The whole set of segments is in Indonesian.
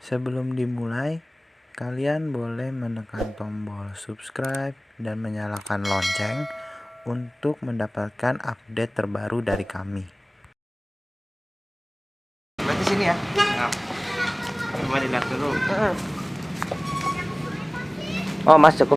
Sebelum dimulai, kalian boleh menekan tombol subscribe dan menyalakan lonceng untuk mendapatkan update terbaru dari kami. Berarti sini ya? Nah, coba dilihat dulu. Oh, Mas cukup.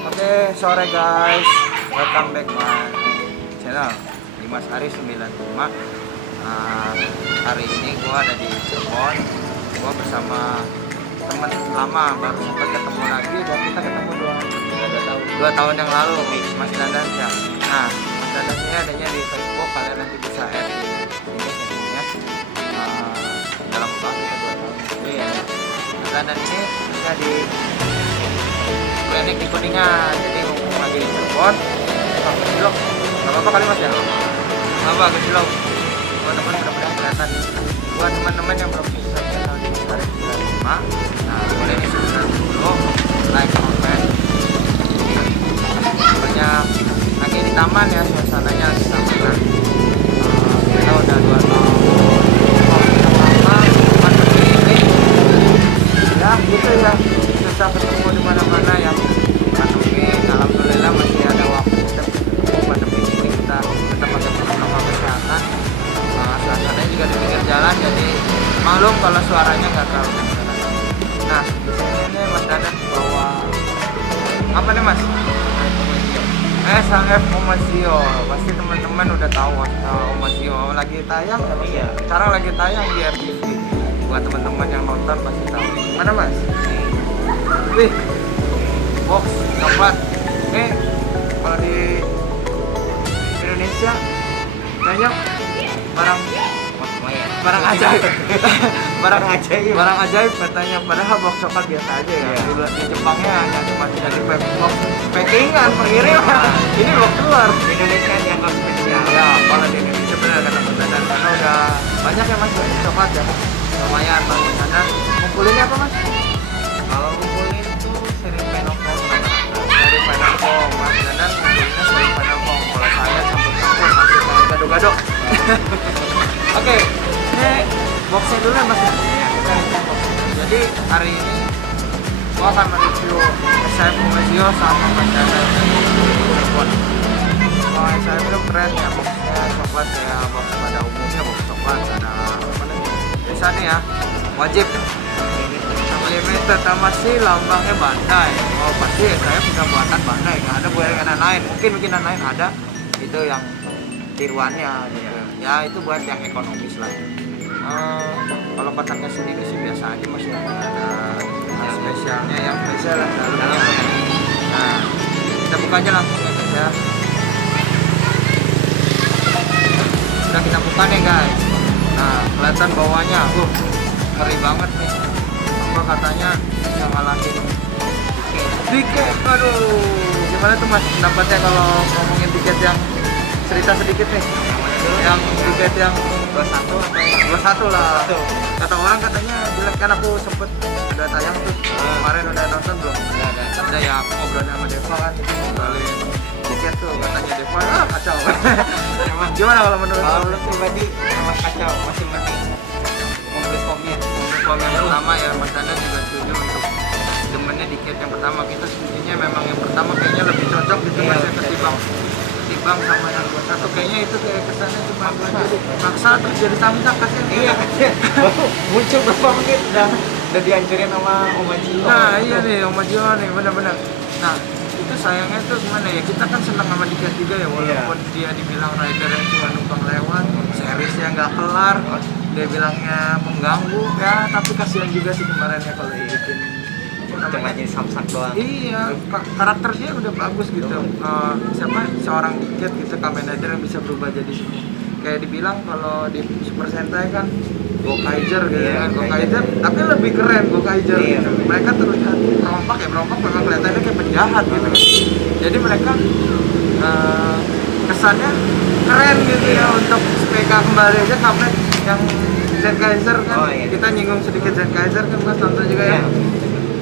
Oke, sore guys. Welcome back my channel Dimas Ari 95. Hari ini gua ada di Cirebon. Gua bersama teman lama, baru sempat ketemu lagi dan kita ketemu dua tahun yang lalu nih, Mas Dandan ya. Nah, Mas Dandan ini adanya di Facebook, kalian nanti bisa add di sini Facebooknya. Dalam waktu 2 tahun. Iya. Mas Dandan ini ada di klinik di Kuningan, jadi mumpung lagi di Cirebon, ke Cilok, nggak apa-apa kali Mas ya? Nggak apa, ke Cilok. Buat teman mudah-mudahan kelihatan. Buat teman-teman yang belum subscribe channel di Hari 95, nah boleh di subscribe dulu, like, comment. Banyak lagi di taman ya, suasananya di taman. Nah, kita udah 2 tahun lama pandemi ini, ya gitu ya, susah ketemu di mana-mana ya. Pandemi, alhamdulillah masih ada waktu kita ketemu. Pandemi ini kita tetap pakai protokol kesehatan. Suasananya juga di pinggir jalan, jadi maklum kalau suaranya nggak terlalu kedengaran. Nah, di sini Mas Dadan bawa apa nih Mas? SHF Omasio. Pasti teman-teman udah tahu Omasio lagi tayang ya Mas? Iya. Sekarang lagi tayang di RTV. Buat teman-teman yang nonton pasti tahu. Mana Mas? Wih, box coklat. Ini kalau di Indonesia banyak barang ajaib. barang ajaib katanya, padahal box coklat biasa aja ya. Di Jepangnya hanya cuma jadi box packingan, pengiriman. Ini box luar. Di Indonesia dianggap spesial. Ya, kalau di Indonesia benar kata Mas Dadan, karena udah banyak ya Mas coklat ya. Lumayan Mas Dadan. Ngumpulinnya apa Mas? Kalau ngumpulin tuh seri penopong. Seri penopong, Mas Dadan ngumpulinnya seri penopong. Kalau saya campur-campur masih kayak gado-gado. Oke, ini boxnya dulu ya Mas. Kita lihat boxnya. Jadi hari ini gua akan mereview SHF Omasio sama Mas Dadan dari Cirebon. Kalau SHF itu keren ya, boxnya coklat ya, box pada umumnya box coklat. Ada apa nih? Biasa nih ya, wajib limited sama si lambangnya Bandai. Oh pasti saya punya buatan Bandai, nggak ada buatan lain. Mungkin bikinan lain ada, itu yang tiruannya gitu. Ya itu buat yang ekonomis lah. Kalau kotaknya sendiri sih biasa aja, masih ada spesialnya, yang spesial lah dalamnya. Nah kita buka aja langsung ya guys ya. Sudah kita buka nih guys. Nah kelihatan bawahnya, ngeri banget nih. Apa katanya bisa ngalahin tiket. Aduh, gimana tuh Mas pendapatnya kalau ngomongin tiket yang cerita sedikit nih? Yang tiket yang 21 atau 21 lah. Kata orang katanya jelek, kan aku sempet udah tayang tuh kemarin, udah nonton belum? Udah ya, aku ngobrol sama Deva kan, ngobrolin tiket tuh, katanya Deva kacau. Gimana kalau menurut Kalau pribadi sama kacau, masih mending membeli komit. yang pertama ya, Mas Dadan juga setuju untuk demennya tiket yang pertama. Kita setujunya memang yang pertama kayaknya lebih cocok gitu Mas, ketimbang sama yang 21. Kayaknya itu kayak kesannya cuma maksa terus jadi samsak kasihan. Iya, muncul berapa menit udah dihancurin sama Omasio. Nah iya nih Omasio nih, benar-benar. Nah itu sayangnya tuh gimana ya, kita kan senang sama tiket juga ya, walaupun dia dibilang rider yang cuma numpang lewat, seriesnya nggak kelar, dia bilangnya mengganggu ya, tapi kasihan juga sih kemarin ya kalau bikin Cuma jadi samsak doang. iya, karakternya udah bagus gitu. Siapa seorang tiket gitu, Kamen Rider yang bisa berubah jadi semua. Kayak dibilang kalau di Super Sentai kan Gokaiger gitu kan, Gokaiger, tapi lebih keren Gokaiger. Iya. Gitu. Mereka terlihat perompak ya, perompak memang kelihatannya kayak penjahat gitu kan. Jadi mereka kesannya keren gitu ya untuk spek kembali aja comeback yang Zenkaiser kan. Oh, iya. Kita nyinggung sedikit Zenkaiser kan Mas nonton juga ya. Iya.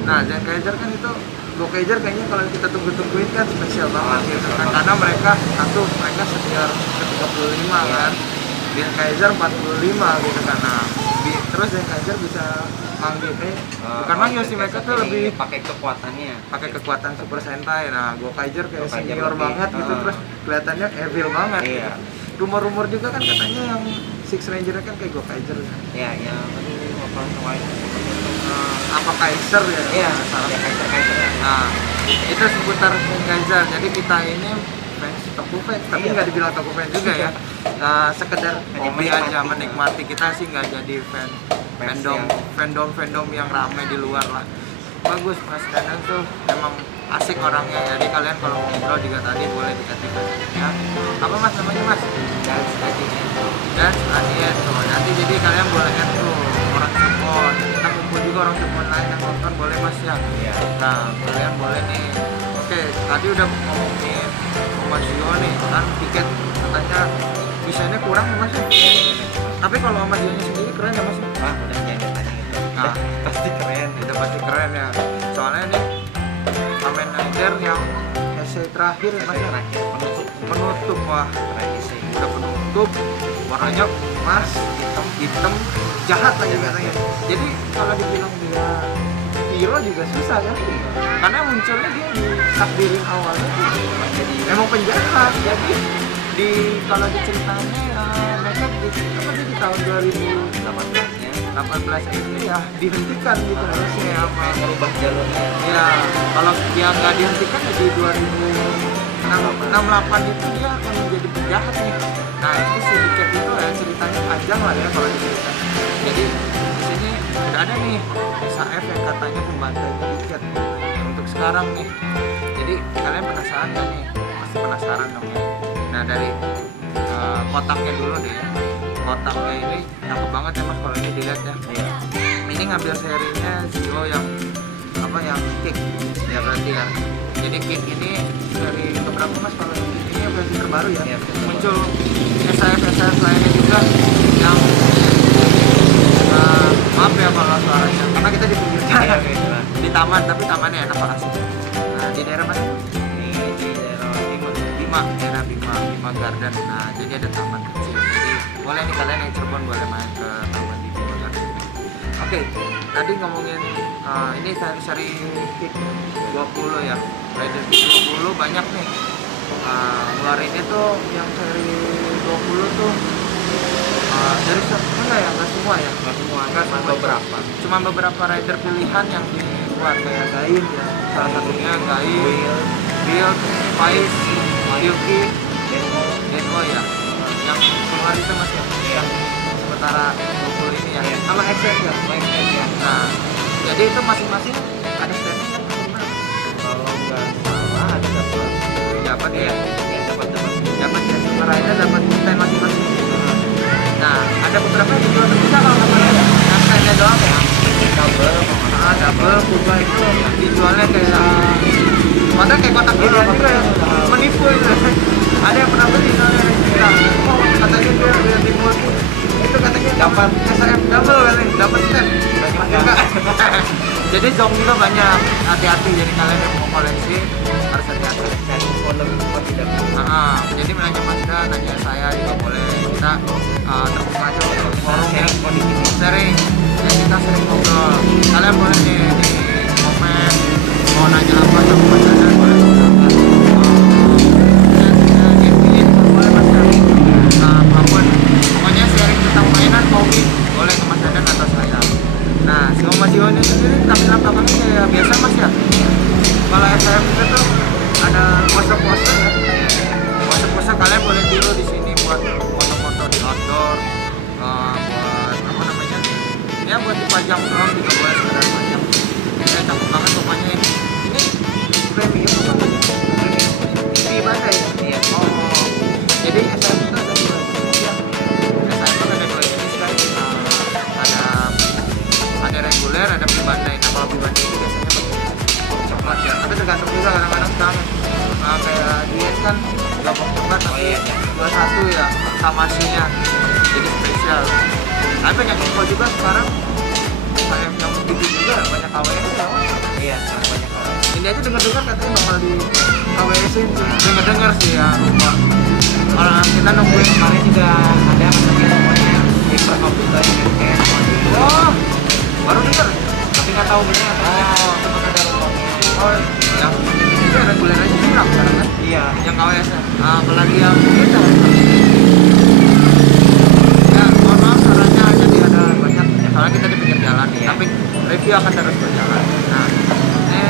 Nah, Zenkaiser kan itu Gokaiser kayaknya kalau kita tunggu-tungguin kan spesial banget gitu kan. Karena mereka senior ke 35 kan. Zenkaiser 45 gitu kan. Nah, terus Zenkaiser bisa manggil bukan manggil sih, mereka tuh lebih pakai kekuatannya. pakai kekuatan Super Sentai. Nah, Gokaiser kayak Gokaiger senior lebih, banget gitu, terus kelihatannya evil banget. Iya. Rumor-rumor juga kan katanya yang Six Ranger kan kayak Gokaiger kan. Ya, yang aduh apa namanya? Apa Kaiser ya? Iya, salah. ya Kaiser. Nah, itu seputar Kaiser. Jadi kita ini fans Toku fans, tapi Iya. nggak dibilang Toku fans juga ya. Sekedar Hanya hobi menikmati. aja, menikmati. Kita sih nggak jadi fandom yang rame di luar lah. Bagus Mas Danang tuh emang asik orangnya. Jadi kalian kalau ngobrol juga tadi boleh diketik ya. Apa Mas namanya Mas? Dan tadi Dan Adien tuh. Nanti jadi kalian boleh add tuh orang support. Kita kumpul juga orang support lain yang nonton, boleh Mas ya. ya. Nah, kalian boleh nih. Oke, tadi udah ngomongin Mas Zio nih, kan tiket katanya desainnya kurang ya Mas ya? Tapi kalau Mas Zio sendiri keren ya Mas ya? Wah, udah jadi tadi. Nah, Pasti keren. udah pasti keren ya. Soalnya nih Kamen Rider yang essay terakhir ya Mas ya? Terakhir Penutup, wah keren sih. udah penutup, warnanya emas, hitam, jahat lagi katanya. Jadi kalau dibilang dia hero juga susah kan? Karena munculnya dia di takdirin awalnya tuh Jadi emang penjahat. Jadi kalau diceritanya mereka di tahun 18-nya 2018 itu ya dihentikan gitu harusnya apa? merubah jalurnya. Ya kalau dia nggak dihentikan ya di 2068 itu dia akan menjadi penjahat nih. Nah itu sedikit itu ya ceritanya panjang lah ya kalau diceritain. Jadi di sini udah ada nih SAF yang katanya pembantai tiket untuk sekarang nih. Jadi kalian penasaran kan nih? Pasti penasaran dong ya. Nah dari kotaknya dulu deh ya. Kotaknya ini cakep banget ya Mas kalau ini dilihat ya. Iya. Ini ngambil serinya Zio yang yang kick ya berarti ya. Jadi kick ini dari keberapa Mas kalau ini yang versi terbaru ya? Iya, betul. Muncul SAF lainnya juga yang maaf ya kalau suaranya karena kita di pinggir Iya, jalan iya. di taman, tapi tamannya enak banget sih. Nah di daerah mana? Ini di daerah timur. Daerah Bima Garden. Nah jadi ada taman kecil. Jadi boleh nih kalian yang Cirebon boleh main ke taman di Bima Garden. Oke, tadi ngomongin ini seri kick 20 ya. Rider Kick 20 banyak nih. Ngeluarinnya tuh yang seri 20 tuh dari mana ya? Nggak semua ya? Nggak semua, Nggak cuma semua. beberapa. Cuma beberapa rider pilihan yang dibuat kayak Gain ya. Salah satunya Gain, Bill, Faiz, Yuki, Denko ya. Yang keluar itu Mas ya. Iya. Sementara 20 ini ya. Iya. Sama XS ya. Baik ya. Nah, jadi itu masing-masing ada standnya kan? Kalau nggak salah ada dapat. Dapat ya. Ya dapat. Dapat ya. Semua rider dapat stand masing-masing. Nah, ada beberapa yang dijual terpisah kalau nggak salah ya. Yang standnya doang ya. Double. Double, Kuba itu dijualnya kayak padahal kayak kotak gini juga ya, menipu itu. Ada yang pernah beli soalnya bilang, oh katanya dia di multi itu katanya dapat SRF double katanya, dapat stand. Juga. Jadi zong juga banyak, hati-hati jadi kalian yang mau koleksi harus hati-hati. Cari follow tidak. Jadi nanya Mas Dan, nanya saya juga boleh. Kita terbuka aja untuk forum ya. Sering, ya kita sering ngobrol. Kalian boleh nih di komen mau nanya apa sama Mas Dan boleh boleh Mas Dan. Apapun, pokoknya sharing tentang mainan, hobi boleh ke Mas Dan atau saya. Nah, si Mas Zio ini sendiri tampilan-tampilannya kayak biasa Mas ya. Kalau SM itu tuh ada pose-pose ya. Pose-pose kalian boleh tiru di sini buat foto-foto di outdoor, buat apa namanya? Ya buat dipajang doang juga boleh sekedar pajang. Ya cakep banget pokoknya ini. Ini premium apa namanya? Di mana ya? Iya. Oh. Jadi SM itu ada dua jenis ya. SM itu ada dua jenis kan. Ada reguler, ada pribandai. Nah kalau pribandai itu biasanya coklat ya. Tapi tergantung juga kadang-kadang sekarang kayak diet kan gabung coklat tapi 21 ya sama C-nya, jadi spesial. Tapi banyak info juga sekarang, kayak yang begitu juga banyak KWS ya. Iya, banyak orang. Ini aja dengar-dengar katanya bakal di KWS-in, dengar-dengar sih ya rumah. Orang kita nungguin Kemarin juga ada katanya namanya Hyper Computer Internet. oh baru dengar. Tapi nggak tahu benar apa. Oh. Cuma ada rumornya. Oh, yang itu reguler aja bilang sekarang kan? Iya. Yang KWS nya. Nah, apalagi yang kita. Ya, mohon maaf suaranya jadi ada banyak. Soalnya kita di pinggir jalan nih, Iya. tapi review akan terus berjalan. Nah, ini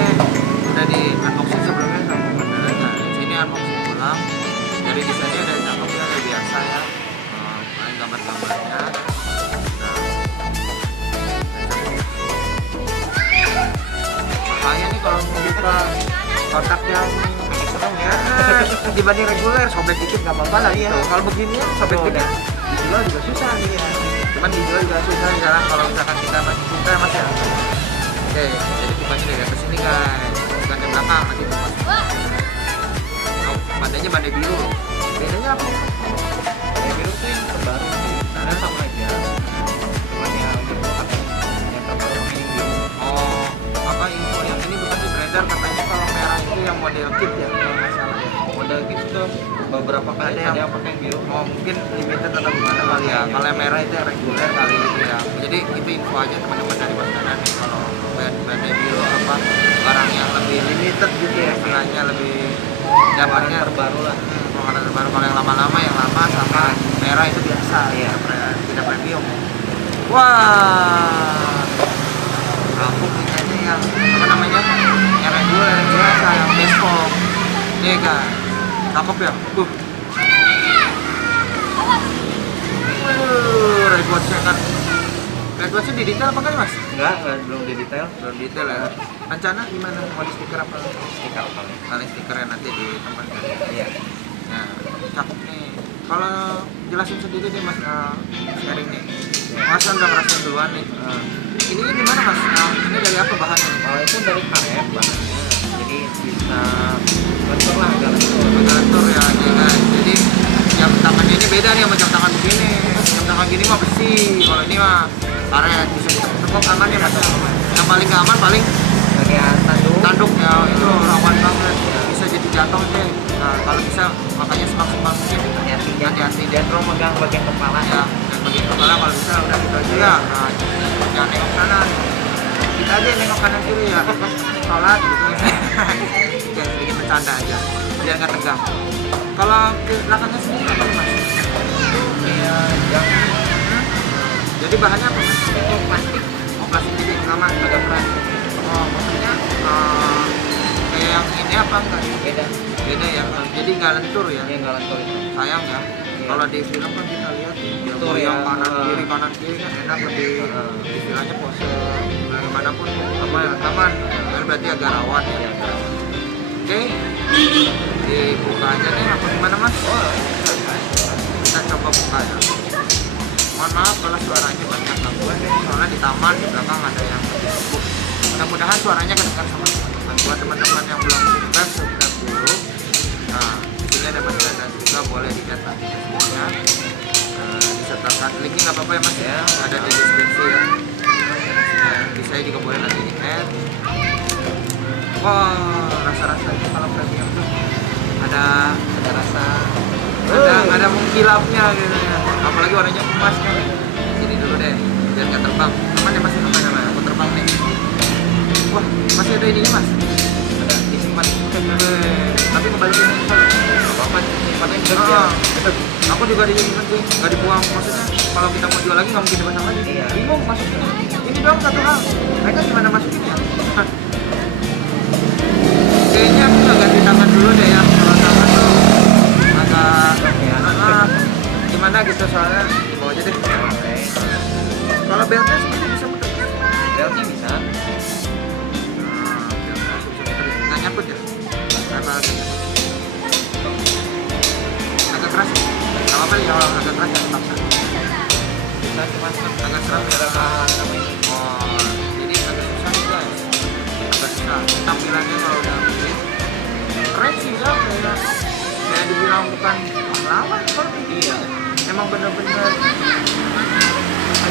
udah di unboxing sebelumnya sama bener. Nah, di sini unboxing ulang. Dari desainnya udah cakep ya, kayak biasa ya. Main gambar-gambarnya. Nah, makanya nih kalau mau buka kotak yang serem ya dibanding reguler sobek dikit nggak apa-apa lah gitu. Kalau begini ya sobek Oh, dikit dijual juga susah nih ya. Cuman dijual juga susah sekarang kalau misalkan kita masih cinta mas ya. Oke, jadi bukanya dari atas ini guys, bukan dari belakang nanti buka. Oh, bandanya bandai biru. Bedanya apa? Yang biru tuh yang terbaru sih. Nah, sama aja. Cuman yang biru katanya yang terbaru ini biru. Oh, apa info yang ini bukan di beredar katanya kalau merah itu yang model kit ya kalau nggak salah ya. Model gitu beberapa kali Ada ada yang- yang pakai yang biru. Oh mungkin limited atau gimana kali ya. Kalau yang merah itu yang reguler kali gitu ya. Jadi itu info aja teman-teman dari Mas Danan nih kalau band biru apa barang yang lebih limited gitu ya istilahnya lebih dapatnya Terbaru lah. Makanan terbaru. Kalau yang lama-lama yang lama sama merah itu biasa Iya. tidak premium. Wah, aku punyanya yang apa namanya yang reguler yang biasa yang bespoke. Nih kan, cakep ya. Redwatch-nya kan. Redwatch-nya di detail apa kan mas? Enggak belum di detail. Belum detail ya. Rencana gimana? Mau di stiker apa? Stiker kali. Kali stikernya nanti di teman kan. Iya. Nah, cakep nih. Kalau jelasin sendiri nih mas, sharing nih. Mas kan udah ngerasain duluan nih. Ininya gimana mas? Ini dari apa bahannya? Kalau itu dari karet bahannya. Jadi bisa lentur lah, agak lentur. Mengatur ya, nih guys. Jadi jam tangannya ini beda nih sama jam tangan begini. Jam tangan gini mah besi. Kalau ini mah karet, bisa ditekuk aman ya mas. Yang paling nggak aman paling Bagian tanduk ya, itu rawan banget. Bisa jadi jatuh deh. Nah kalau bisa makanya semaksimal mungkin hati-hati. dan terus megang bagian kepala Ya, dan bagian kepala kalau bisa udah gitu aja ya. Nah, jangan nengok kanan. Kita aja yang nengok kanan kiri ya. Sholat gitu. Oke, sedikit bercanda aja. Biar nggak tegang. Kalau ke belakangnya sendiri apa nih, mas? Iya, yang Jadi bahannya apa mas? itu plastik Oh plastik jadi aman, agak keras. Oh maksudnya kayak yang ini apa enggak? beda. Beda ya. Jadi nggak lentur ya. Dia nggak lentur itu. Sayang ya. Iya. Kalau di film kan kita lihat dia Betul, goyang ya. kanan kiri kan enak lebih istilahnya pose bagaimanapun Aman. aman. Kan berarti agak rawan ya. Iya, nggak. Oke. Dibuka aja nih apa gimana mas? Kita coba buka ya. Mohon maaf kalau suaranya banyak gangguan deh, soalnya di taman di belakang ada yang sibuk. Mudah-mudahan suaranya kedengar sama teman-teman. Buat teman-teman yang belum subscribe dulu. Nah, di sini ada penjelasan juga, boleh dicatat Facebooknya. Disertakan linknya nggak apa-apa ya mas ya, ada di deskripsi ya. Di saya juga boleh nanti di add. Wah, rasa-rasanya kalau premium tuh ada Rasa ada mengkilapnya gitu ya. Apalagi warnanya emas kan. Jadi dulu deh, biar nggak terbang. Aman ya mas, aman aman. Aku terbang nih. Wah, masih ada ininya mas. ada disimpan Tapi kembaliin apa-apa simpannya kerja. Aku juga disimpan sih, nggak dibuang. Maksudnya kalau kita mau jual lagi nggak mungkin dipasang lagi. Iya. Bingung masukinnya. Ini dong satu hal. Mereka gimana masukinnya? Kayaknya aku nggak ganti tangan dulu deh ya. Kalau tangan tuh agak Ya. gimana gitu soalnya dibawa aja deh. Oke. Kalau beltnya sebenarnya bisa muter. Beltnya bisa. Nggak nyangkut ya? Apa agak keras ya? Nggak apa-apa ya kalau agak keras ya paksa. Bisa cuma Agak seram ya? namanya. Oh, jadi agak susah nih guys. Agak susah. Tampilannya kalau udah begini keren sih ya kayak dibilang dibilang bukan pahlawan kalau Iya. emang bener-bener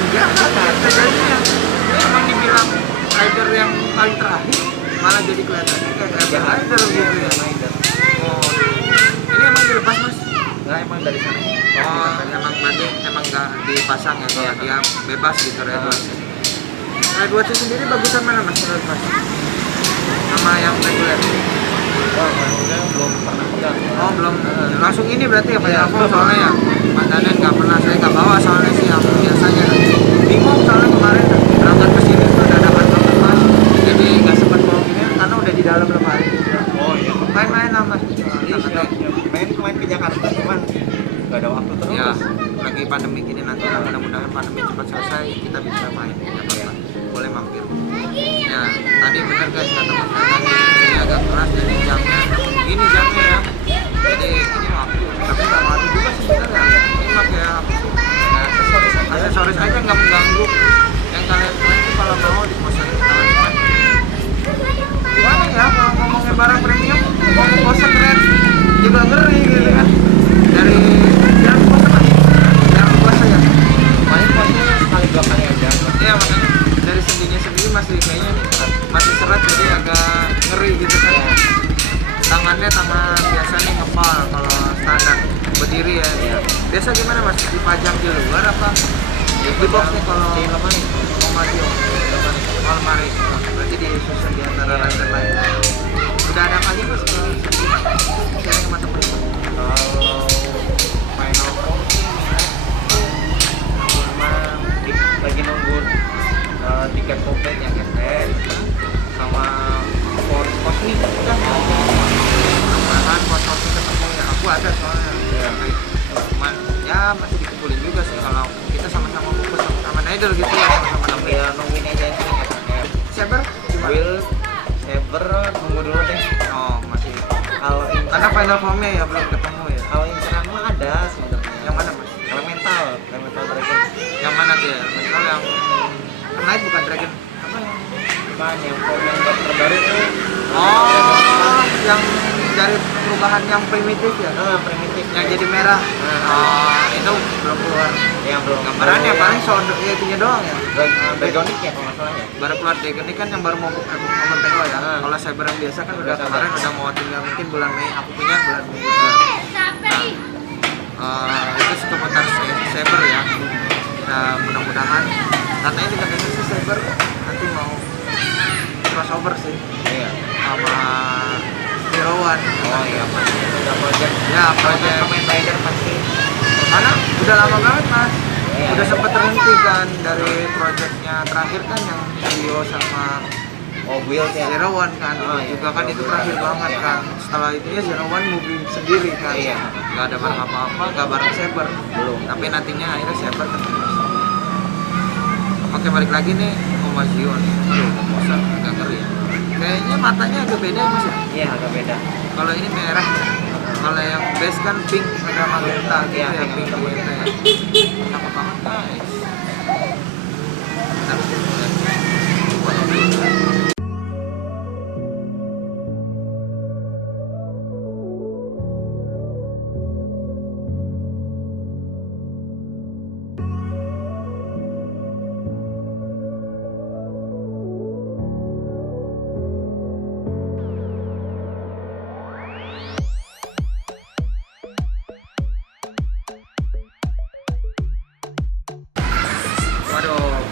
jahat ya terjadinya. Ini emang dibilang rider yang paling terakhir malah jadi kelihatannya kayak Kamen Rider gitu ya. Rider. Oh, ini emang dilepas mas? Enggak, emang dari sana. Oh, emang berarti emang nggak dipasang ya, kayak dia bebas gitu Red Watch. Red Watch sendiri bagusan mana mas menurut mas? Sama yang reguler? Wah, udah belum pernah pegang. Oh belum, langsung ini berarti ya Pak Alfon soalnya ya. Mas Danen nggak pernah, saya nggak bawa soalnya sih yang biasanya. Bingung soalnya kemarin berangkat ke sini tuh udah dapat banget mas. Jadi nggak sempat bawa gini karena udah di dalam lemari. Oh iya. Main-main lah mas. Iya, siap. Main ke Jakarta cuman nggak ada waktu terus. Ya, lagi pandemi gini nanti lah mudah-mudahan pandemi cepat selesai kita bisa main di Jakarta. Boleh mampir. Ya, tadi benar guys kata Mas Danen ini agak keras jadi jamnya. Ini jamnya ya. Jadi ini waktu, tapi nggak waktu juga sebenarnya. Ini mah kayak apa sih? Aksesoris aja nggak mengganggu. Yang kalian main itu kalau mau di posan teman-teman. Gimana ya kalau ngomongin barang premium, ngomong posan keren juga ngeri gitu kan. Dari yang puasa kan? Yang puasa ya? Main puasanya sekali 2 kali aja. Iya makanya dari sendinya sendiri masih kayaknya nih masih serat jadi agak ngeri gitu kan. Tangannya tangan biasa nih ngepal kalau standar berdiri ya. Biasa gimana mas? Dipajang di luar apa? Di box nih kalau Di lemari. Omadio. Oh lemari. Berarti disusun di antara rider lain. Udah ada kali mas ke sharing sama teman-teman. Kalau final form sih cuma lagi nunggu tiket komplit yang SN sama force kosmik udah. Mudah-mudahan foto ketemu ya. Aku ada soalnya. Iya. Cuman ya masih dikumpulin juga sih kalau kita sama-sama fokus sama Rider gitu ya sama-sama nemuin. Ya nungguin aja ini SN. Saber gimana? Will Saber nunggu dulu deh. Oh masih. Kalau Karena final formnya ya belum ketemu ya. kalau inceran mah ada sebenarnya. Yang mana mas? Elemental Dragon. Yang mana tuh ya? Mental yang Knight bukan Dragon. Apa yang? Bukan yang form yang terbaru tuh. Oh yang dari perubahan yang primitif ya? Primitif Yang jadi merah. Oh itu belum keluar. yang belum Gambarannya paling sound ya itunya doang ya. Dragonic ya kalau nggak salah ya. Baru keluar Dragon ini kan yang baru mau momen PO ya. Kalau Saber yang biasa kan udah kemarin udah mau tinggal mungkin bulan Mei. Aku punya bulan Mei. Itu seputar Saber ya. Kita mudah-mudahan katanya di katanya sih Saber nanti mau crossover sih Iya. sama Hero One. Oh iya pasti udah project. Ya project Kamen Rider pasti. karena udah lama banget mas. Iya. Udah sempet terhenti kan dari projectnya terakhir kan yang Dio sama Oh Will ya. Zero One kan, Oh, iya. juga kan itu terakhir banget Iya. kan. Setelah itu ya Zero One movie sendiri kan, Iya. nggak ada barang apa-apa, nggak bareng Saber. Belum. Tapi nantinya akhirnya Saber ketemu. Oke balik lagi nih Omazio nih, aduh bosan agak ngeri ya. Kayaknya matanya agak beda ya mas ya. Iya agak beda. Kalau ini merah, kalau yang base kan pink agak magenta gitu Iya, ya, pink pink magenta. magenta ya. Cakep banget guys. Bentar, lihat. Waduh,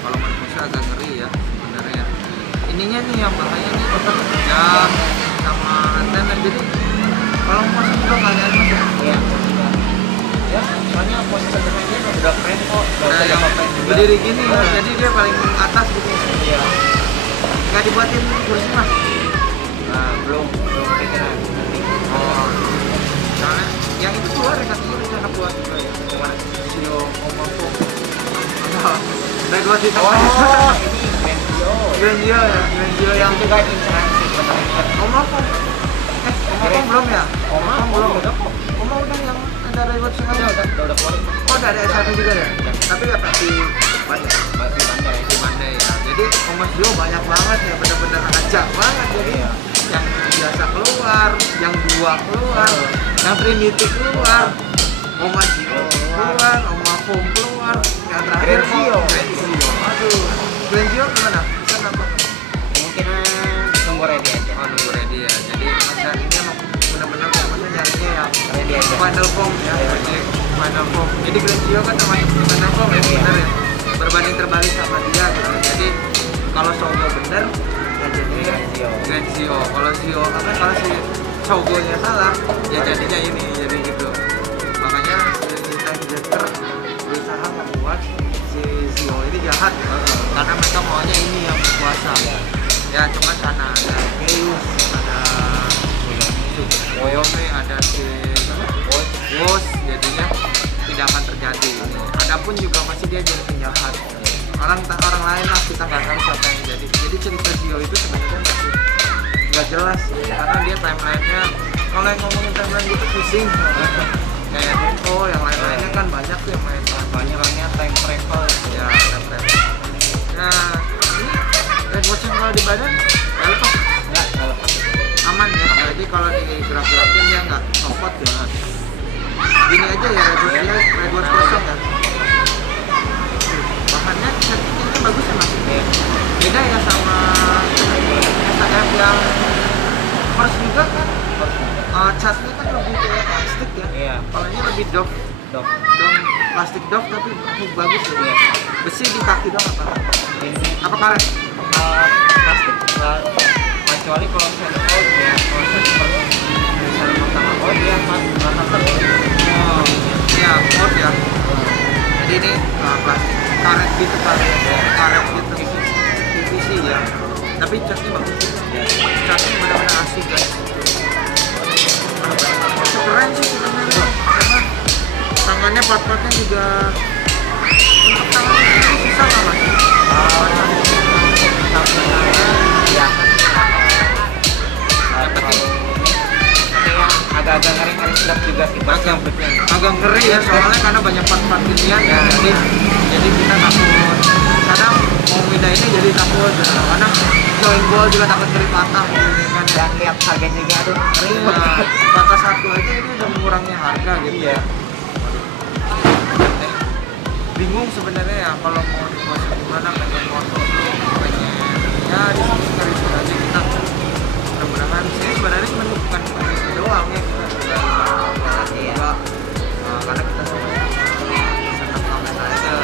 kalau manusia agak ngeri ya sebenarnya. Ininya nih yang bahaya nih tetap jam sama antena. Jadi kalau masuk juga nggak ada mas ya. Iya. Ya soalnya posisi sederhananya udah keren kok. Nah, yang berdiri gini ya, jadi dia paling atas gitu. Iya. Nggak dibuatin kursi mas. Nah belum kepikiran nanti. Oh, soalnya yang itu keluar ya katanya rencana buat juga ya. Gimana? Sio Omofo. Udah gua sih Oh sama. ini Benjo. Grandio ya, Grandio yang Yang juga inceransi benar. Omofo. Omofo belum ya? Oma belum. udah kok. Oma udah yang ada reward sengaja. Udah keluar. Oh udah ada S1 juga ya? Tapi nggak pasti Bandai. Masih pandai. Di Bandai ya. Jadi Omas Jo banyak banget ya, bener-bener acak banget. Jadi Iya. yang biasa keluar, yang dua keluar, yang Trinity keluar, Oma Gio keluar, Oma Foam keluar, yang terakhir Grenzio. Aduh, Grenzio gimana? Bisa apa? Kemungkinan tunggu ready aja. Oh, nunggu ready ya. Jadi Mas Yan ini emang benar-benar fokusnya nyarinya yang Ready aja. final form ya. Jadi final form. Jadi Grenzio kan termasuk di final form ya, benar ya. Berbanding terbalik sama dia gitu. Jadi kalau Shogo bener, ya jadinya Grenzio. Kalau Zio apa kalau si Shogonya salah, ya jadinya ini jadi gitu. Makanya si Tank Jeter berusaha membuat si Zio ini jahat karena mereka maunya ini yang berkuasa. Ya cuman karena ada Geus, ada Woyome, ada si Wos, jadinya tidak akan terjadi. Adapun juga masih dia jadi penjahat. Orang lain lah kita nggak tahu siapa yang jadi. Jadi cerita Zio itu sebenarnya masih nggak jelas karena dia timelinenya. Kalau yang ngomongin timeline gitu pusing. Kayak Neko, yang lain-lainnya kan banyak tuh yang main Banyak lainnya time travel. ya time travel. Nah ini Red Watch yang kalau di badan nggak lepas, Enggak lepas. aman ya. Jadi kalau digerak-gerakin dia nggak copot ya. Gini aja ya Red Watch kosong ya. Bahannya settingnya bagus ya mas. Beda ya sama SAF yang first juga kan. Casnya kan lebih kayak plastik ya. Iya. Kalau ini lebih dom plastik dom tapi bagus ya. Iya. Besi di kaki dong apa? Ini Apa karet? plastik kecuali kalau saya out ya, kalau saya misalnya pertama out dia rata Oh, iya, out ya. Jadi ini plastik karet gitu kan, karet gitu. PVC ya. Tapi catnya bagus. Catnya benar-benar asik guys. Keren sih sebenarnya. Karena tangannya part-partnya juga untuk tangannya ini susah nggak mas? Agak-agak ngeri-ngeri sedap juga sih Mas yang betul. Agak ngeri ya soalnya karena banyak part-part ginian ya. Jadi kita takut. Kadang mau pindah ini jadi takut. Kadang join ball juga takut ngeri patah gitu kan. Dan lihat harganya juga aduh ngeri Nah, banget. patah satu aja ini udah mengurangi harga gitu. Iya. Bingung sebenarnya ya kalau mau dikuasai gimana, pengen motor dulu, pengen ya di sini cari aja kita. Mudah-mudahan sini sebenarnya cuma bukan di sini doang ya kita juga juga karena kita sama senang Kamen Rider.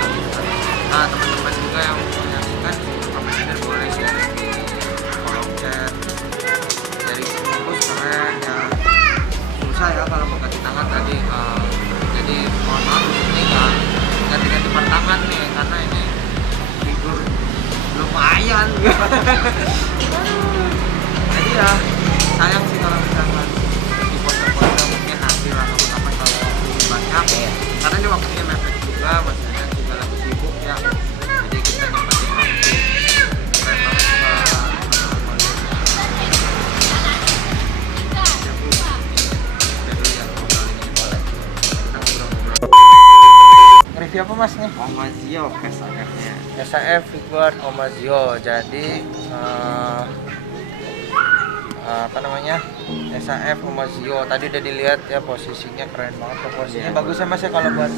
Nah teman-teman juga yang menyaksikan Kamen Rider boleh sharing di kolom chat dari terus keren ya. Susah ya kalau mau ganti tangan tadi jadi mohon maaf ini kan ganti-ganti part tangan nih karena ini figur lumayan jadi ya sayang sih kalau misalkan di foto-foto mungkin nanti lah kapan-kapan kalau waktu banyak Iya. karena ini waktunya mepet juga masnya juga lagi sibuk ya jadi kita nyempatin waktu keren banget review apa mas nih? Oma Zio SAF-nya. SAF Figuard Oma Zio. Jadi apa namanya? SAF Oma Zio. Tadi udah dilihat ya posisinya keren banget. Posisinya Iya. bagus ya mas ya kalau buat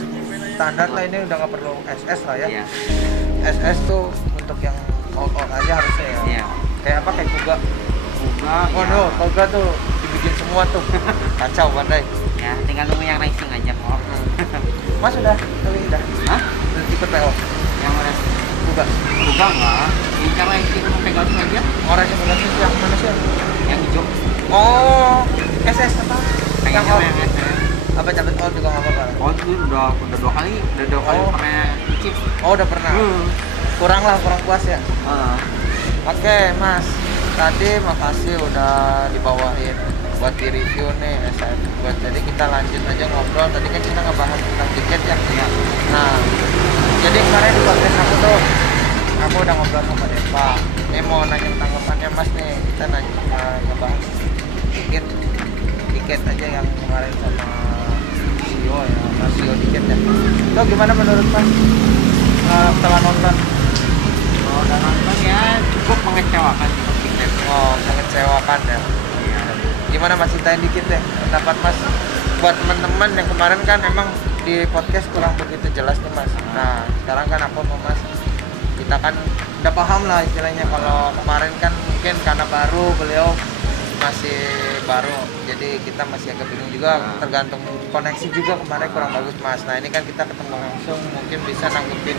standar lah ini udah nggak perlu SS lah ya. Iya. SS tuh untuk yang all aja harusnya ya. Iya. Kayak apa kayak Kuga. Kuga. Oh no, Kuga tuh dibikin semua tuh. Kacau pandai. Ya, tinggal nunggu yang racing aja. Mas udah udah. Hah? Udah ikut PO. Yang mana? Kuga. Kuga enggak. Incar racing Pegasus aja. Orang yang punya sih yang mana sih? Yang hijau. Oh, SS apa? Pengen Yang coba all. yang SF. Apa cabut all juga nggak apa-apa? Oh, itu udah dua kali Oh. pernah chip. Oh, udah pernah. Kurang puas ya. Oke, Mas. Tadi makasih udah dibawain buat di review nih SAF buat. Jadi kita lanjut aja ngobrol. Tadi kan kita ngebahas tentang tiket ya. Iya. Nah, jadi kemarin di podcast aku tuh aku udah ngobrol sama Deva. Ini mau nanya tanggapannya Mas nih. Kita ngebahas tiket aja yang kemarin sama Sio ya, Mas Sio tiket ya. Itu gimana menurut Mas setelah nonton? Oh, udah nonton ya cukup mengecewakan tiket. Oh, mengecewakan ya. Iya. Gimana Mas ceritain dikit deh pendapat Mas buat teman-teman yang kemarin kan emang di podcast kurang begitu jelas nih Mas. Nah sekarang kan aku sama Mas kita kan udah paham lah istilahnya. Kalau kemarin kan mungkin karena baru, beliau masih baru, jadi kita masih agak bingung juga, tergantung koneksi juga kemarin kurang bagus Mas. Nah ini kan kita ketemu langsung, mungkin bisa nanggepin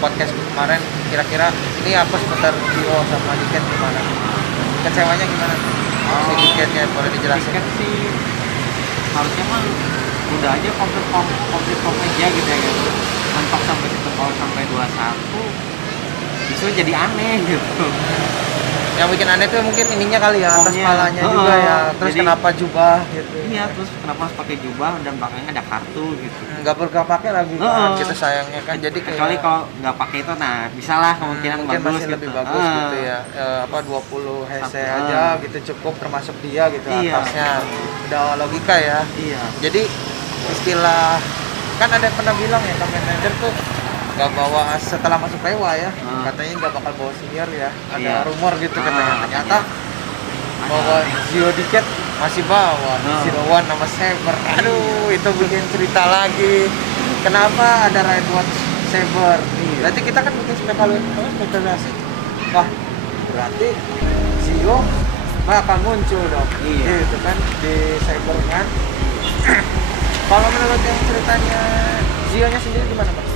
podcast kemarin. Kira-kira ini apa seputar Gio sama Diket gimana? Kecewanya gimana? Si Diketnya boleh dijelasin? Tiket sih harusnya mah udah aja komplit aja gitu ya. Mentok sampai situ kalau sampai 21 justru jadi aneh gitu. Yang bikin aneh tuh mungkin ininya kali ya, atas kepalanya juga ya. Terus jadi, kenapa jubah gitu? Iya, terus kenapa harus pakai jubah dan belakangnya ada kartu gitu. Nggak bergak pakai lagi kan, kita sayangnya kan. Jadi kecuali kayak kalau nggak pakai itu, nah bisalah kemungkinan mungkin bagus masih gitu. lebih bagus gitu ya. 20 hese aja gitu cukup, termasuk dia gitu Iya. atasnya. Udah logika ya. Iya. Jadi istilah kan ada yang pernah bilang ya, Kamen Rider tuh nggak bawa setelah masuk Rewa ya, katanya nggak bakal bawa senior ya. Ada Iya. rumor gitu katanya. Ternyata bawa Gio Diket masih bawa Zero One sama Saber. Aduh, itu bikin cerita lagi. Kenapa ada Red Watch Saber? Berarti kita kan bikin spekulasi. Wah, berarti Gio bakal muncul dong. Iya. Gitu kan di Saber kan. Kalau menurut yang ceritanya Gio-nya sendiri gimana, Mas?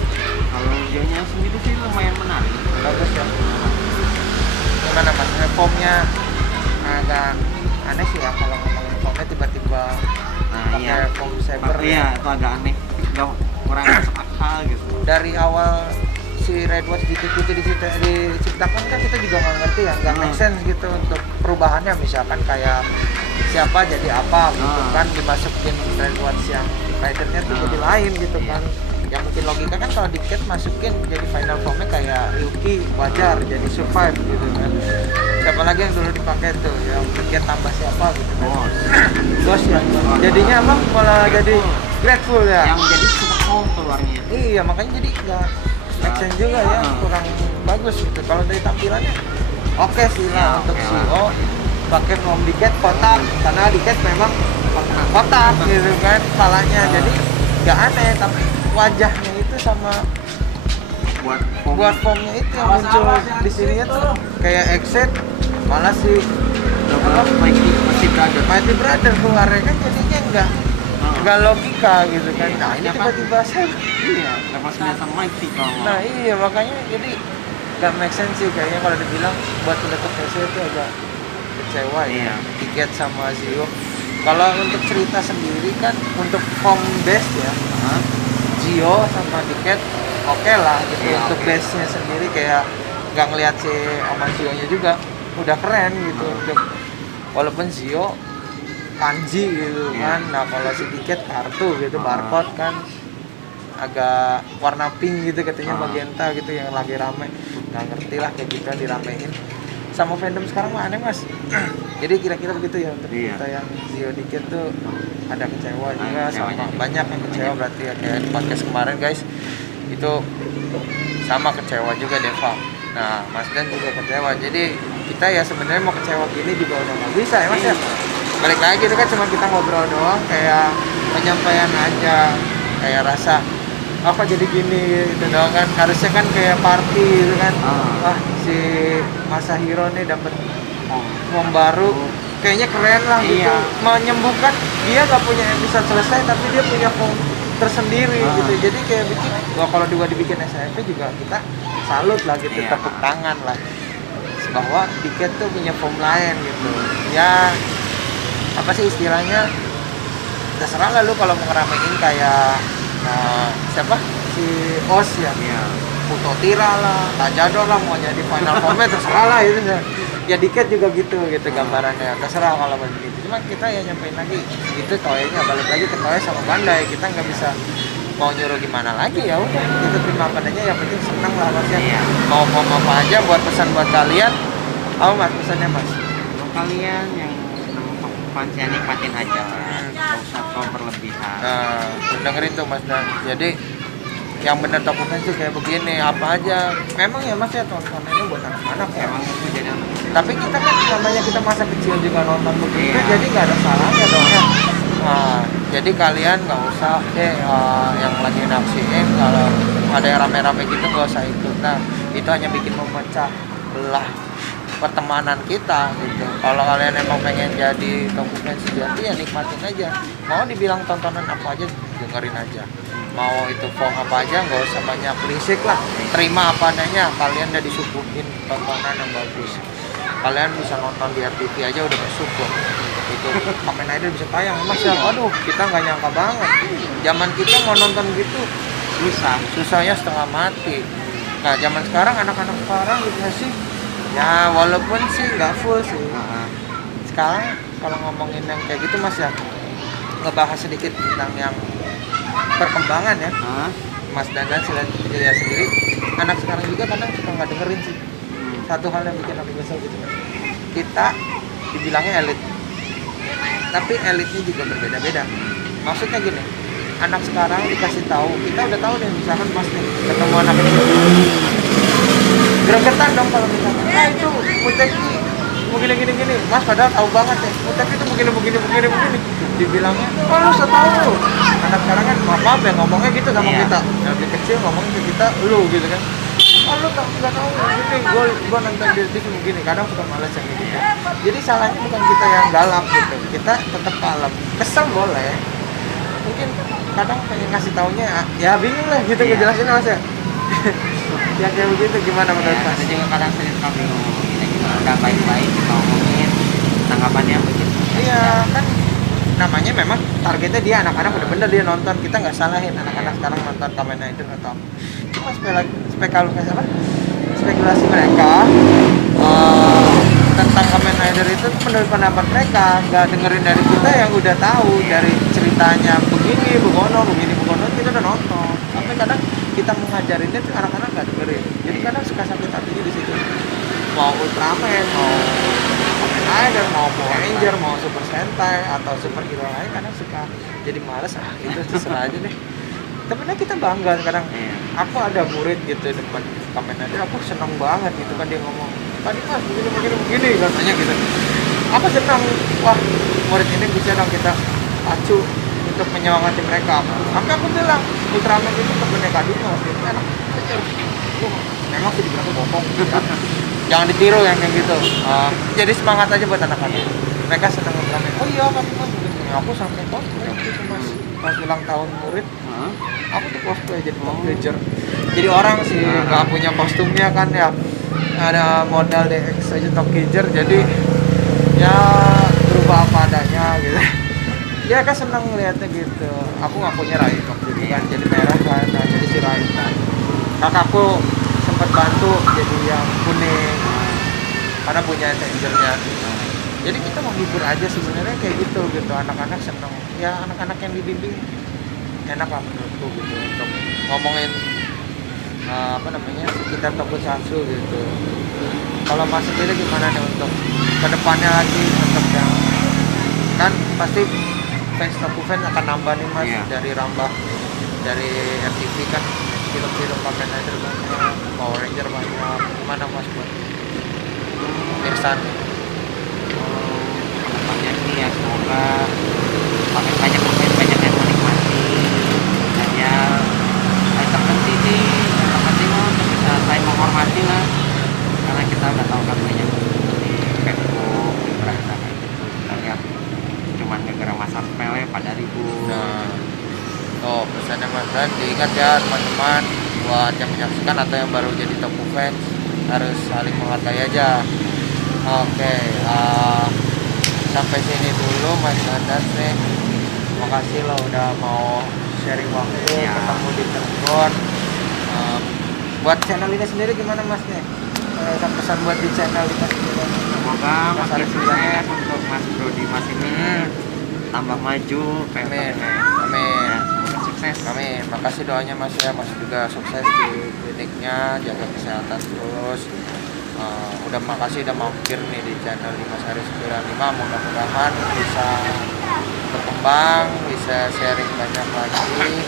Kalau videonya sendiri sih lumayan menarik. Bagus ya. Gimana Mas? Formnya agak aneh sih ya kalau ngomongin formnya tiba-tiba pakai form Saber. Iya, itu agak aneh. Nggak kurang masuk akal gitu. Dari awal si Red Watch diciptakan kan kita juga nggak ngerti ya, nggak make sense gitu untuk perubahannya. Misalkan kayak siapa jadi apa gitu kan, dimasukin Red Watch yang ridernya tuh jadi lain gitu kan. Yang mungkin logika kan kalau Diket masukin jadi final formnya kayak Ryuki wajar, jadi survive gitu kan. Siapa lagi yang dulu dipakai tuh, yang Diket tambah siapa gitu kan. Ghost ya. Jadinya apa malah jadi Grateful ya. Yang jadi super home keluarnya. Iya, makanya jadi nggak make sense juga ya, kurang bagus gitu. Kalau dari tampilannya oke sih lah untuk CEO pakai form Diket kotak, karena Diket memang kotak gitu kan kepalanya, jadi nggak aneh. Tapi wajahnya itu sama buat formnya itu yang muncul di sini tuh kayak exit, malah si Mighty Brother keluarnya kan jadinya nggak logika gitu kan. Nah ini tiba-tiba saya Lepas sama Mighty kalau. nah iya, makanya jadi nggak make sense sih kayaknya kalau dibilang buat penutup PC itu agak kecewa ya. Diket sama Gio. Kalau untuk cerita sendiri kan untuk form base ya, Gio sama Diket oke lah gitu. Untuk base-nya sendiri kayak nggak ngelihat si sama Gio-nya juga udah keren gitu. Untuk walaupun Gio kanji gitu kan. Nah kalau si Diket kartu gitu, barcode kan agak warna pink gitu katanya, magenta gitu yang lagi rame. Nggak ngerti lah kayak gitu diramein sama fandom sekarang mah aneh Mas. Jadi kira-kira begitu ya untuk kita yang Gio Diket tuh ada kecewa juga, sama banyak yang kecewa berarti ya, kayak di podcast kemarin guys itu sama kecewa juga Deva. Nah Mas Dan juga kecewa, jadi kita ya sebenarnya mau kecewa gini juga udah nggak bisa ya Mas ya. Balik lagi itu kan cuma kita ngobrol doang, kayak penyampaian aja, kayak rasa apa jadi gini gitu doang kan. Harusnya kan kayak party gitu kan. Wah si Masahiro nih dapat form baru, kayaknya keren lah gitu. Menyembuhkan dia nggak punya episode selesai tapi dia punya form tersendiri gitu. Jadi kayak bikin, kalau juga dibikin SMP juga kita salut lah gitu, tepuk tangan lah bahwa Diket tuh punya form lain gitu ya. Apa sih istilahnya, terserah lah lu kalau mau ngeramein kayak siapa si Os ya, Puto Tira lah, Tajado lah, mau jadi final format terserah lah itu ya. Diket juga gitu gambarannya, terserah kalau begitu. Cuma kita ya nyampein lagi itu toynya, balik lagi ke toy sama Bandai, kita nggak bisa mau nyuruh gimana lagi. Ya udah kita terima apa adanya, yang penting senang lah Mas ya. Mau apa aja buat pesan buat kalian apa Mas pesannya Mas? Untuk kalian yang senang fansia nikmatin aja, nggak usah terlalu berlebihan. Nah, dengerin tuh Mas Dan. Jadi yang benar tokohnya sih kayak begini, apa aja. Memang ya Mas ya, tonton ini buat anak-anak ya. Emang itu jadi anak. Tapi kita kan namanya kita masa kecil juga nonton begitu, jadi nggak ada salahnya dong ya. Nah, Jadi kalian nggak usah yang lagi naksiin, kalau ada yang rame-rame gitu nggak usah ikut. Nah itu hanya bikin memecah belah pertemanan kita gitu. Kalau kalian emang pengen jadi Tokufan sejati ya nikmatin aja. Mau dibilang tontonan apa aja dengerin aja. Mau itu form apa aja nggak usah banyak berisik lah. Terima apa adanya. Kalian udah disuguhin tontonan yang bagus. Kalian bisa nonton di RTV aja udah bersyukur. Itu Kamen Rider bisa tayang. Mas ya, aduh kita nggak nyangka banget. Zaman kita mau nonton gitu susahnya setengah mati. Nah zaman sekarang anak-anak sekarang dikasih ya walaupun sih nggak full sih. Sekarang kalau ngomongin yang kayak gitu Mas ya, ngebahas sedikit tentang yang perkembangan ya. Mas Dandan lihat sendiri, anak sekarang juga kadang suka nggak dengerin sih. Satu hal yang bikin aku kesel gitu. Kita dibilangnya elit, tapi elitnya juga berbeda-beda. Maksudnya gini, anak sekarang dikasih tahu, kita udah tahu nih misalkan Mas nih ketemu anak kecil, gregetan dong kalau misalkan, nah itu Muteki mau gini, Mas padahal tahu banget ya, Muteki itu begini, dibilangnya, oh lu setahu lu. Anak sekarang kan maaf ya ngomongnya gitu sama kita, yang lebih kecil ngomongnya ke kita, lu gitu kan. Oh lu nggak tahu gini, gue nonton di TV begini, kadang suka males yang gitu. Jadi salahnya bukan kita yang galak gitu, kita tetap kalem, kesel boleh. Mungkin kadang pengen ngasih taunya ya bingung lah gitu ngejelasin Mas ya. Ya kayak begitu gimana menurut Mas? Ada juga kadang suka bingung kita gimana udah baik-baik kita ngomongin tanggapannya begitu. Iya kan namanya memang targetnya dia anak-anak bener-bener dia nonton, kita nggak salahin anak-anak sekarang nonton Kamen Rider atau cuma spekulasi mereka tentang Kamen Rider itu menurut pendapat mereka, nggak dengerin dari kita yang udah tahu dari ceritanya begini begono kita udah nonton. Tapi kadang kita mengajarinnya tuh anak-anak nggak dengerin, jadi kadang suka sakit hatinya di situ. Mau Ultraman, mau Kamen Rider, mau Power Ranger, mau Super Sentai atau superhero lain kadang suka jadi males itu terserah aja deh. Tapi kita bangga sekarang. Aku ada murid gitu depan Kamen Rider, aku seneng banget gitu kan dia ngomong, tadi Mas begini katanya gitu. Aku senang, wah murid ini bisa dong kita pacu untuk menyemangati mereka. Sampai aku bilang Ultraman itu boneka Dimas gitu, enak aja. Memang sih dibilang bohong kan. Jangan ditiru yang kayak gitu. Jadi semangat aja buat anak-anak. Mereka senang Ultraman. Oh iya Mas, aku sampai cosplay gitu Mas. Pas ulang tahun murid, aku tuh cosplay jadi Ranger. Jadi orang sih nggak punya kostumnya kan ya. Ada modal DX aja Ranger. Jadi ya berubah apa adanya gitu. Dia kan senang ngeliatnya gitu. Aku nggak punya Raid waktu itu kan, jadi merah kan, nah, jadi si Raid kan. Kakakku sempat bantu jadi yang kuning karena punya Rangernya. Jadi kita menghibur aja sebenarnya kayak gitu anak-anak seneng ya, anak-anak yang dibimbing enak lah menurutku gitu untuk ngomongin sekitar tokusatsu gitu. Kalau Mas sendiri gimana nih untuk kedepannya lagi untuk yang kan pasti fans Tokufan akan nambah nih Mas dari Rambah, dari RTV kan film-film Kamen Rider banyak, Power Ranger banyak, gimana Mas buat Mirsan? Kedepannya sih ya semoga banyak yang menikmati dan ya yang terpenting mah untuk bisa saling menghormati lah, karena kita udah tahu kan banyak di Facebook berasa kayak gitu kita lihat cuman gara-gara masalah sepele pada ribut. Nah, pesannya Mas Dan diingat ya teman-teman, buat yang menyaksikan atau yang baru jadi Tokufan harus saling menghargai aja. Oke, sampai sini dulu Mas Dandan nih. Terima kasih lo udah mau sharing waktu ketemu di Cirebon. Buat channel ini sendiri gimana Mas nih? Pesan buat di channel ini sendiri. Semoga makin sukses untuk Mas Brody Mas ini tambah maju. Amin. Ya, semoga sukses. Amin. Makasih doanya Mas ya. Mas juga sukses di kliniknya, jaga kesehatan terus. Udah makasih udah mampir nih di channel Dimas Haris 95. Mudah-mudahan bisa berkembang, bisa sharing banyak lagi.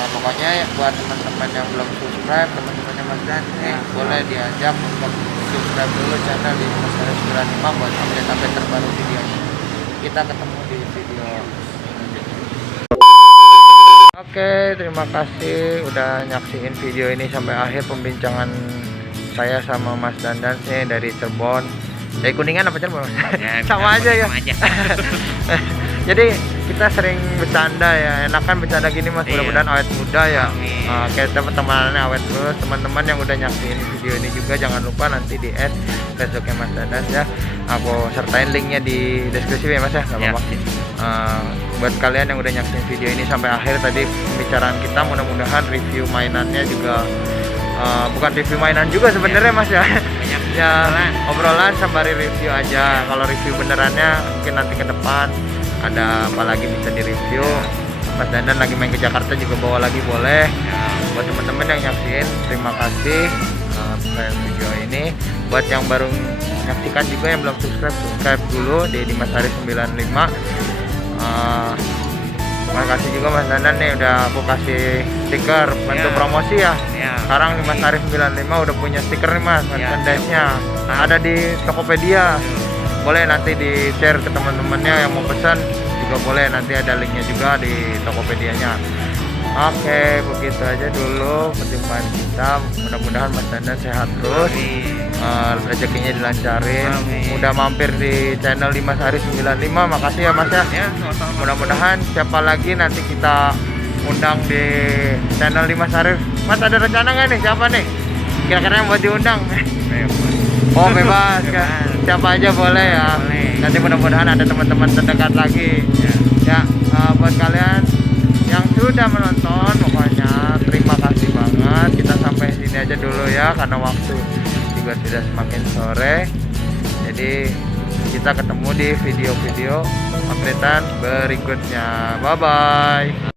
Pokoknya ya, buat teman-teman yang belum subscribe, teman-temannya Mas Dan, boleh diajak untuk subscribe dulu channel di Dimas Haris 95 buat update-update terbaru videonya. Kita ketemu di video selanjutnya. Oke, terima kasih udah nyaksiin video ini sampai akhir pembincangan saya sama Mas Dandan sih dari Cirebon. Dari Kuningan apa Cirebon? Ya, Sama aja ya. sama aja. Jadi kita sering bercanda ya, enakan bercanda gini Mas, Iya. mudah-mudahan awet muda ya. Amin. Kita pertemanannya awet terus. Teman-teman yang udah nyaksiin video ini juga jangan lupa nanti di add Facebooknya Mas Dandan ya. Aku sertain linknya di deskripsi ya Mas ya, nggak Ya. apa-apa. Buat kalian yang udah nyaksiin video ini sampai akhir tadi pembicaraan kita, mudah-mudahan review mainannya juga bukan review mainan juga sebenarnya Mas ya. Banyak Ya obrolan. obrolan sembari review aja. Kalau review benerannya mungkin nanti ke depan ada apa lagi bisa direview. Mas Dandan lagi main ke Jakarta juga bawa lagi boleh. Ya. Buat teman-teman yang nyaksiin terima kasih video ini. Buat yang baru nyaksikan juga yang belum subscribe dulu di Dimas Arif 95. Terima kasih juga Mas Dandan nih udah aku kasih stiker bantu Ya. promosi ya. Ya. Sekarang Dimas Arif 95 udah punya stiker nih Mas, merchandise-nya. Ada di Tokopedia. Boleh nanti di share ke teman-temannya yang mau pesan juga boleh, nanti ada linknya juga di Tokopedia-nya. Oke, begitu aja dulu perjumpaan kita. Mudah-mudahan Mas Dandan sehat terus. Rezekinya dilancarin. Amin. Udah mampir di channel Dimas Arif 95. Makasih ya Mas ya. Ya, sama-sama. Mudah-mudahan siapa lagi nanti kita undang di channel Dimas Arif. Mas ada rencana nggak nih siapa nih kira-kira yang buat diundang? Oh bebas kan, siapa aja boleh ya. Boleh. Nanti mudah-mudahan ada teman-teman terdekat lagi. Ya, buat kalian yang sudah menonton, pokoknya terima kasih banget. Kita sampai sini aja dulu ya, karena waktu juga sudah semakin sore. Jadi kita ketemu di video-video updatean berikutnya. Bye bye.